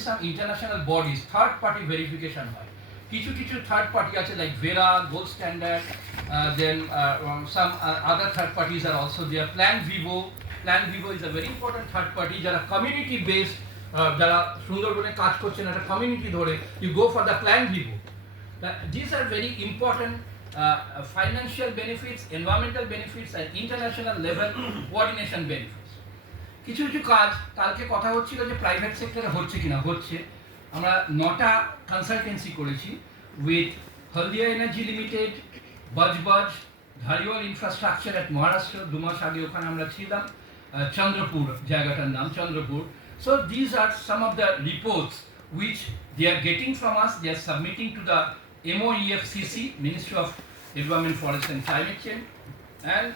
some international bodies third party verification হয় কিছু কিছু third party আছে like Vera, Gold Standard, then some other third parties are also there. Plan Vivo is a very important third party যারা community based যারা সুন্দরবনে কাজ করছেন একটা community ধরে you go for the Plan Vivo. These are very important financial benefits, environmental benefits and international level coordination benefits. কিছু কিছু কাজ কালকে কথা হচ্ছিল যে প্রাইভেট সেক্টরে হচ্ছে কিনা হচ্ছে আমরা 9টা কনসালটেন্সি করেছি with Haldia energy limited Budge Budge Dhariwal infrastructure at Maharashtra 2 মাস আগে ওখানে আমরা ছিলাম চন্দ্রপুর জায়গাটার নাম Chandrapur so these are some of the reports which they are getting from us, they are submitting to the MOEFCC, Ministry of Environment, Forest and Climate Change, and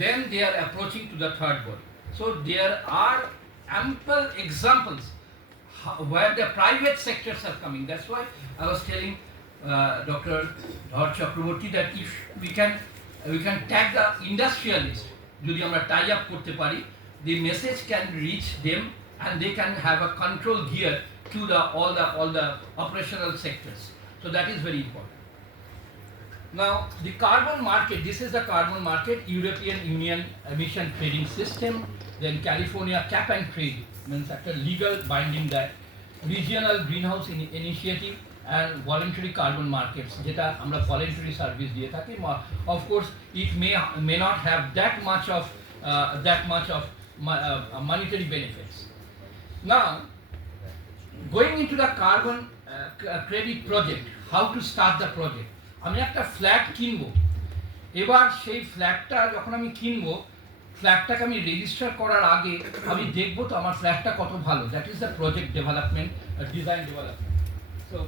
then they are approaching to the third body. So there are ample examples where the private sectors are coming. That's why I was telling Dr. Dhar Chakraborty that if we can tag the industrialists, যদি আমরা tie up করতে পারি, the message can reach them and they can have a control gear to all the operational sectors. So that is very important. Now the carbon market, this is the carbon market, European Union emission trading system, then California cap and trade means after legal binding that regional greenhouse initiative and voluntary carbon markets যেটা আমরা voluntary service দিয়ে থাকি. Of course it may not have that much of monetary benefits. Now going into the carbon credit project, how to start the project. আমি একটা ফ্ল্যাট কিনবো, এবার সেই ফ্ল্যাটটা যখন আমি কিনবো ফ্ল্যাটটাকে আমি রেজিস্টার করার আগে আমি দেখবো তো আমার ফ্ল্যাটটা কত ভালো, that is the project development design development. So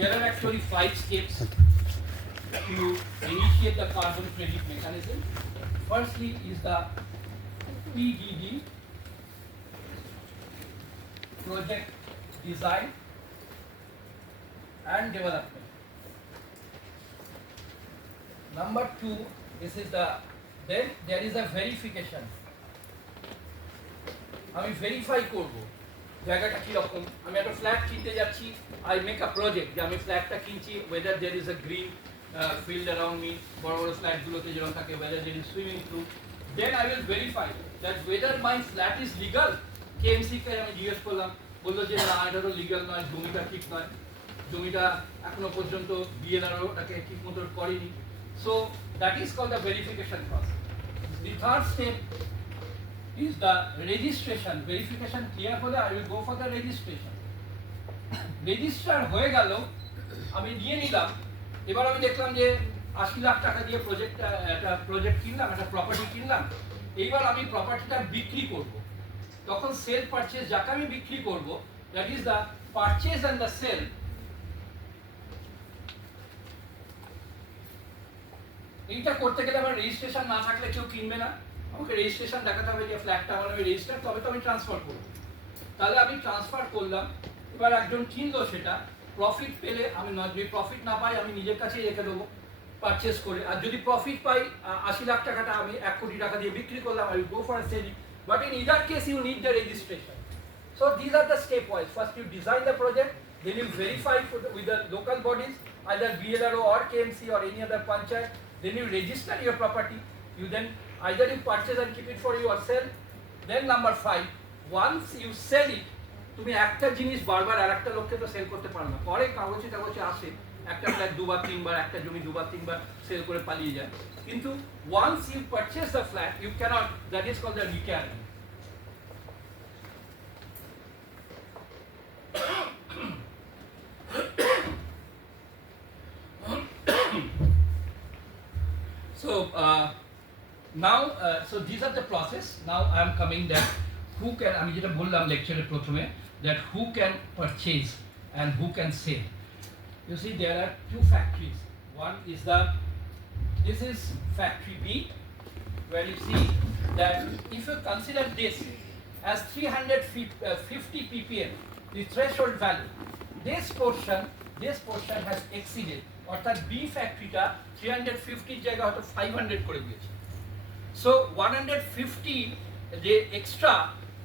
there are actually 5 steps to initiate the carbon credit mechanism. Firstly is the PDD, project design and development. Number 2, then there is a verification. আমি ভেরিফাই করবো জায়গাটা কীরকম. আমি একটা ফ্ল্যাট কিনতে যাচ্ছি, I make a project যে আমি ফ্ল্যাটটা কিনছি whether there is a green field around me, বড় বড় ফ্ল্যাটগুলোতে যেরকম থাকে whether there is swimming pool, then I will verify that whether my flat is legal. কেএমসিকে আমি জিজ্ঞেস করলাম, বললো যে না এটারও লিগাল নয়, জমিটা ঠিক নয়, জমিটা এখনো পর্যন্ত বিএলআরও ওটাকে ঠিক মতো করেনি. So that is called the verification process. The third step is the registration. Verification clear হলে I will go for the registration. Register হয়ে গেল, আমি নিয়ে নিলাম, এবার আমি দেখলাম যে 80 লাখ টাকা দিয়ে একটা প্রজেক্ট কিনলাম, একটা প্রপার্টি কিনলাম, এইবার আমি প্রপার্টিটা বিক্রি করব. তখন সেল পারচেজ যাকে আমি বিক্রি করব, that is the purchase and the sale. এইটা করতে গেলে আমার রেজিস্ট্রেশন না থাকলে কেউ কিনবে না. আমাকে রেজিস্ট্রেশন দেখাতে হবে যে ফ্ল্যাটটা আমার আমি রেজিস্টার, তবে তো আমি ট্রান্সফার করব. তাহলে আমি ট্রান্সফার করলাম, এবার একজন কিনলো, সেটা প্রফিট পেলে আমি যদি প্রফিট না পাই আমি নিজের কাছেই রেখে দেবো পারচেস করে. আর যদি প্রফিট পাই 80 লাখ টাকাটা আমি 1 কোটি টাকা দিয়ে বিক্রি করলাম, I will go for selling. But in either case you need the registration. So these are the step wise. First you design the project, then you verify with the local bodies, either BLRO or KMC or any other panchayat, then you register your property. You then either you purchase and keep it for yourself. Then number 5, once you sell it, তুমি একটা জিনিস বারবার আরেকটা লোককে তো সেল করতে পারো না. পরে কাগজে আসে একটা ফ্ল্যাট 2 বার 3 বার, একটা জমি 2 বার 3 বার সেল করে পালিয়ে যায়. কিন্তু once you purchase the flat you cannot, that is called the recarrying. So now so these are the process. Now I am coming that who can, আমি যেটা বললাম লেকচারে প্রথমে, that who can purchase and who can sell. You see there are 2 factories. One is this is factory B, where you see that if you consider this as 350 ppm, the threshold value. This portion has exceeded. অর্থাৎ B ফ্যাক্টরিটা 350 জায়গা হয়তো 500 করে দিয়েছে। So 150 the extra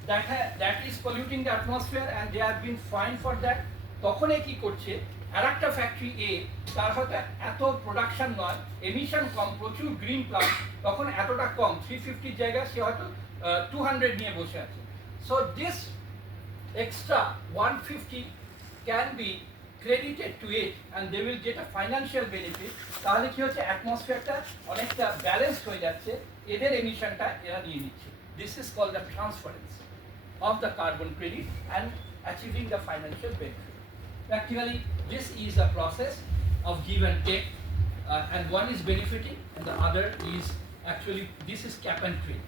that is polluting the atmosphere and they have been fined for that. তখন কি করছে, আরেকটা ফ্যাক্টরি A তার হয়তো এত প্রোডাকশন নয়, এমিশন কম, প্রচুর গ্রিন প্লান্ট, তখন এতটা কম 350 জায়গা সে হয়তো 200 নিয়ে বসে আছে। So this extra 150 can be credited to it and they will get a financial benefit. তাহলে কি হচ্ছে, অ্যাটমসফিয়ারটা অনেকটা ব্যালেন্সড হয়ে যাচ্ছে, এদের এমিশনটা এরা নিয়ে নিচ্ছে। This is called the transference of the carbon credit and achieving the financial benefit. Practically, this is a process of give and take, and one is benefiting and the other is actually, this is cap and trade.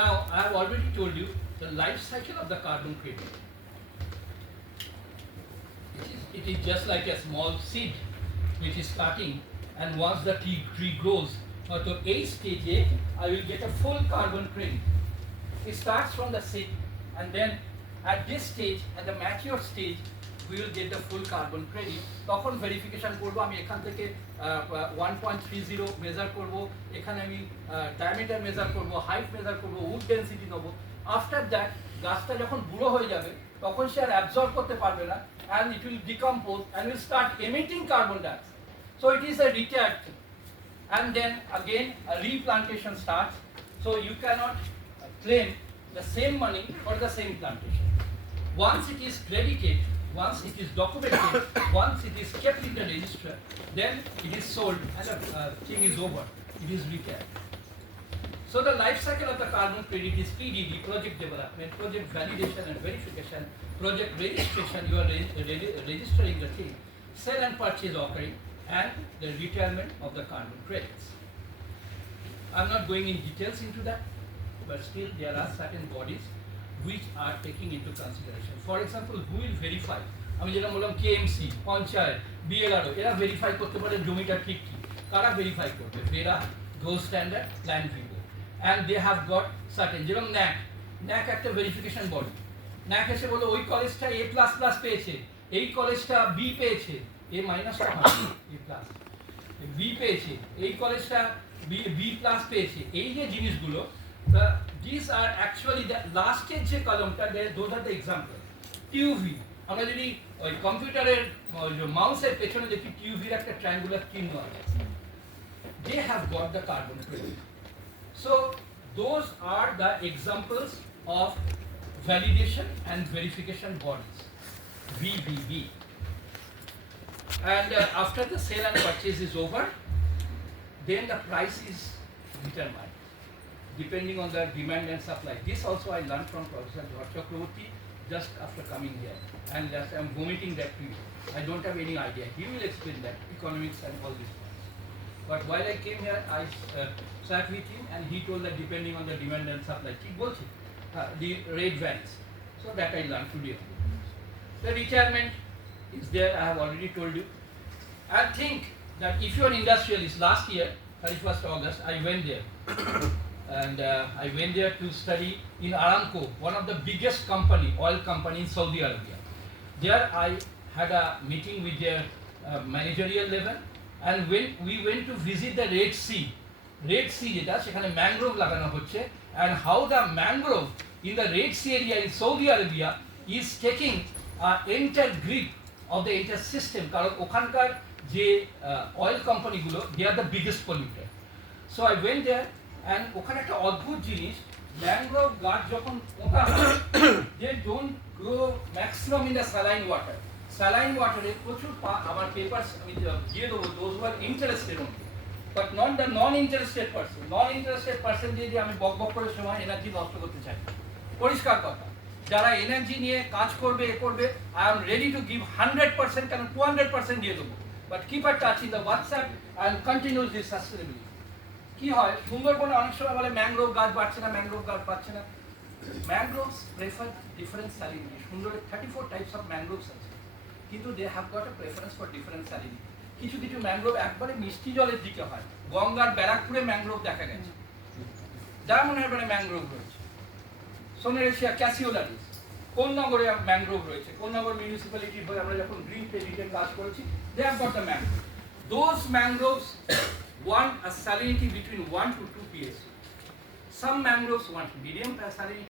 Now, I have already told you the life cycle of the carbon credit. It is just like a small seed which is starting, and once the tree grows, to a stage I will get a full carbon credit. It starts from the seed, and then at this stage, at the mature stage, we will get the full carbon credit. তখন ভেরিফিকেশন করব, আমি এখান থেকে 1.30 মেজার করব, এখানে আমি diameter measure করব, height measure করব, উড ডেনসিটি নেব। আফটার দ্যাট গাছটা যখন বুড়ো হয়ে যাবে তখন সে আর অ্যাবজর্ব করতে পারবে না, and it will decompose and will start emitting carbon dioxide. So it is a retired thing. And then again a replantation starts. So you cannot claim the same money for the same plantation. Once it is credited, once it is documented, once it is kept in the register, then it is sold and the thing is over. It is retired. So the life cycle of the carbon credit is PDD, project development, project validation and verification, project registration, you are registering the thing, sale and purchase occurring, and the retirement of the carbon credits. I'm not going in details into that, but still there are certain bodies which are taking into consideration. For example, who will verify? আমি যেটা বললাম KMC, পঞ্চায়েত, BLRO, এরা ভেরিফাই করতে পারে জমিটা ঠিক কি। কারা ভেরিফাই করবে? VERA, Gold Standard, Plan Vivo, and they have got certain, যেরকম NAC একটা ভেরিফিকেশন বডি। NAC এসে বলে ওই কলেজটা A++ পেয়েছে, এই কলেজটা B পেয়েছে, A- A+, B পেয়েছে, এই কলেজটা B+ পেয়েছে। এই যে জিনিসগুলো, these are actually the last যে কলমটা, those are the example. TUV, আমরা যদি ওই কম্পিউটারের মাউসের পেছনে দেখি TUV-র একটা ট্রায়াঙ্গুলার চিহ্ন আছে, they have got the carbon credit. So those are the examples of validation and verification bodies, VVB. And after the sale and purchase is over, then the price is determined depending on the demand and supply. This also I learned from Professor Chakraborty just after coming here, and just I'm vomiting that to you. I don't have any idea. He will explain that, economics and all these things. But while I came here, I sat with him and he told that depending on the demand and supply, the rate varies. So that I learned today. The retirement is there, I have already told you. I think that if you are an industrialist, last year, 31st August, I went there. And I went there to study in Aramco, one of the biggest oil company in Saudi Arabia. There I had a meeting with their managerial level, and when we went to visit the Red Sea যেটা, সেখানে ম্যানগ্রোভ লাগানো হচ্ছে, and how the mangrove in the Red Sea area in Saudi Arabia is taking entire grip of the entire system, কারণ ওখানকার যে oil কোম্পানিগুলো, they are the biggest polluter. So I went there, and ওখানে একটা অদ্ভুত জিনিস, ম্যানগ্রোভ গাছ যখন পোকা হয়, they don't grow maximum in the saline water. Saline water এ প্রচুর আমার পেপারস আমি দিয়ে দেবো, those who are interested only, but not the non-interested person দিয়ে আমি বক করে সময় এনার্জি নষ্ট করতে চাই। পরিষ্কার কথা, যারা এনার্জি নিয়ে কাজ করবে I am ready to give 100%, কেন 200% দিয়ে দেবো, but keep a touch in the WhatsApp and continue this sustainability. কি হয়, সুন্দরবনে অনেক সময় বলে ম্যানগ্রোভ গাছ বাড়ছে না, ম্যানগ্রোভস প্রেফার ডিফারেন্ট স্যালিনিটি। সুন্দরের 34 টাইপস অফ ম্যানগ্রোভস আছে, কিন্তু they have got a preference for different salinity. কিছু ম্যানগ্রোভ একবারে মিষ্টি জলের দিকে হয়, গঙ্গার ব্যারাকপুরে ম্যানগ্রোভ দেখা গেছে, ডায়মন্ড হারবারে ম্যানগ্রোভ রয়েছে, সোনারেশিয়া ক্যাসিওলারিস, কোন নগরে ম্যানগ্রোভ রয়েছে, কোন নগর মিউনিসিপ্যালিটির হয়ে আমরা যখন গ্রিন টেরিটে কাজ করেছি, they have got the mangrove. Those mangroves want a salinity between 1 to 2 pSc. Some mangroves want medium salinity,